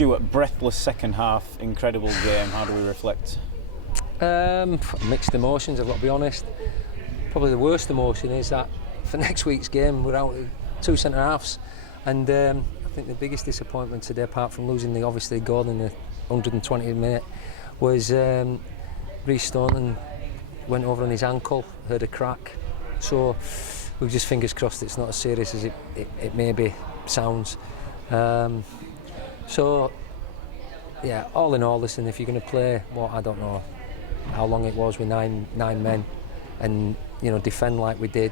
Stuart, breathless second half, incredible game. How do we reflect? Mixed emotions, I've got to be honest. Probably the worst emotion is that for next week's game we're out with 2 centre halves, and I think the biggest disappointment today, apart from losing the obviously goal in the 120th minute, was Reece Staunton went over on his ankle, heard a crack. So we're just fingers crossed it's not as serious as it maybe sounds. So yeah, all in all, listen, if you're going to play, I don't know how long it was with nine men, and defend like we did,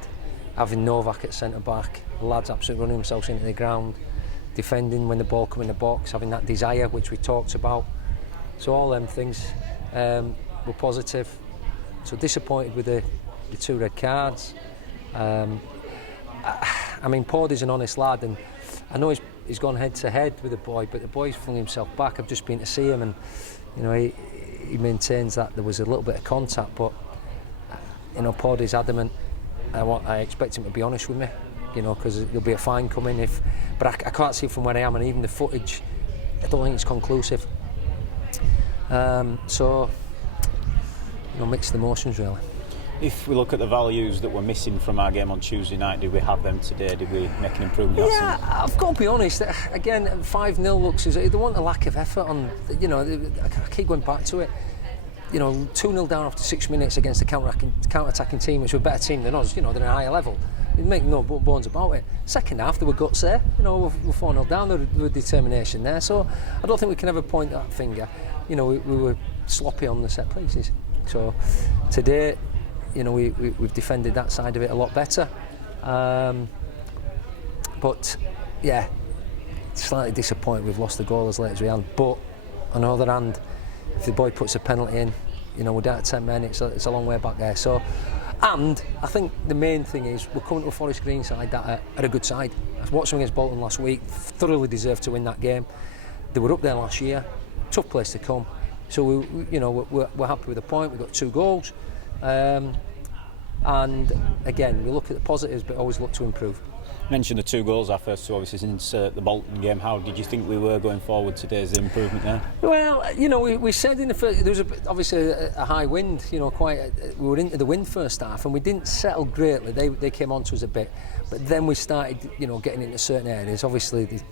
having Novak at centre back, the lads absolutely running themselves into the ground, defending when the ball come in the box, having that desire which we talked about. So all them things were positive. So disappointed with the 2 red cards. I mean, Paudy's an honest lad, and I know he's gone head to head with the boy, but the boy's flung himself back. I've just been to see him, and he maintains that there was a little bit of contact, but Paudy's adamant. I expect him to be honest with me, because there'll be a fine coming but I can't see from where I am, and even the footage, I don't think it's conclusive. So mixed emotions really. If we look at the values that were missing from our game on Tuesday night, did we have them today? Did we make an improvement? Yeah, I've got to be honest. Again, 5-0 looks as there wasn't a lack of effort on. I keep going back to it. 2-0 down after 6 minutes against a counter-attacking team, which were a better team than us. They're at a higher level. We'd make no bones about it. Second half, there were guts there. We're 4-0 down. There was determination there. So I don't think we can ever point that finger. We were sloppy on the set pieces. So today, we've defended that side of it a lot better. But yeah, slightly disappointed we've lost the goal as late as we have. But on the other hand, if the boy puts a penalty in, we're down to 10 men. It's a long way back there. So, and I think the main thing is we're coming to a Forest Green side that are a good side. I watched them against Bolton last week. Thoroughly deserved to win that game. They were up there last year. Tough place to come. So we're happy with the point. We've got 2 goals. And again, we look at the positives, but always look to improve. You mentioned the 2 goals, our first 2 obviously since the Bolton game. How did you think we were going forward today? Is the improvement there? Well, we said in the first, there was obviously a high wind. We were into the wind first half, and we didn't settle greatly. They came on to us a bit, but then we started, getting into certain areas. Obviously, the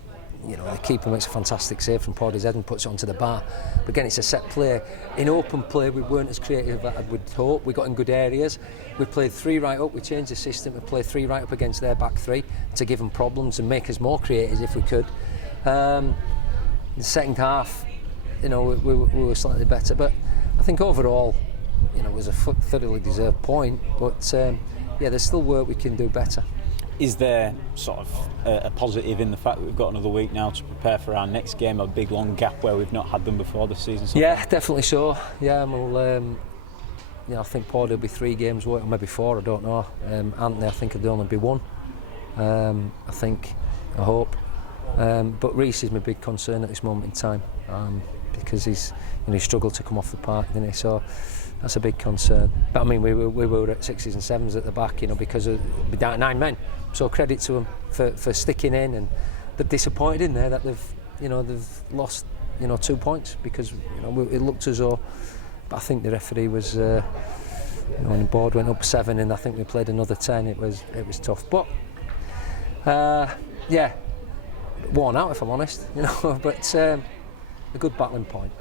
keeper makes a fantastic save from Paudy's head and puts it onto the bar. But again, it's a set play. In open play, we weren't as creative as I would hope. We got in good areas. We played 3 right up. We changed the system to play 3 right up against their back 3 to give them problems and make us more creative if we could. The second half, we were slightly better. But I think overall, it was a thoroughly deserved point. But there's still work we can do better. Is there sort of a positive in the fact that we've got another week now to prepare for our next game, a big long gap where we've not had them before this season? Yeah, definitely so. Yeah, we'll, I think Paudy will be 3 games work, or maybe 4, I don't know. Anthony, I think he'll only be 1. I hope. But Reece is my big concern at this moment in time, because he struggled to come off the park, didn't he? So that's a big concern. But I mean, we were at 6s and 7s at the back, because we're down to 9 men. So credit to them for sticking in, and they're disappointed in there that they've lost 2 points, because it looked as though. But I think the referee was when the board went up 7 and I think we played another 10. It was tough, but worn out if I'm honest. But a good battling point.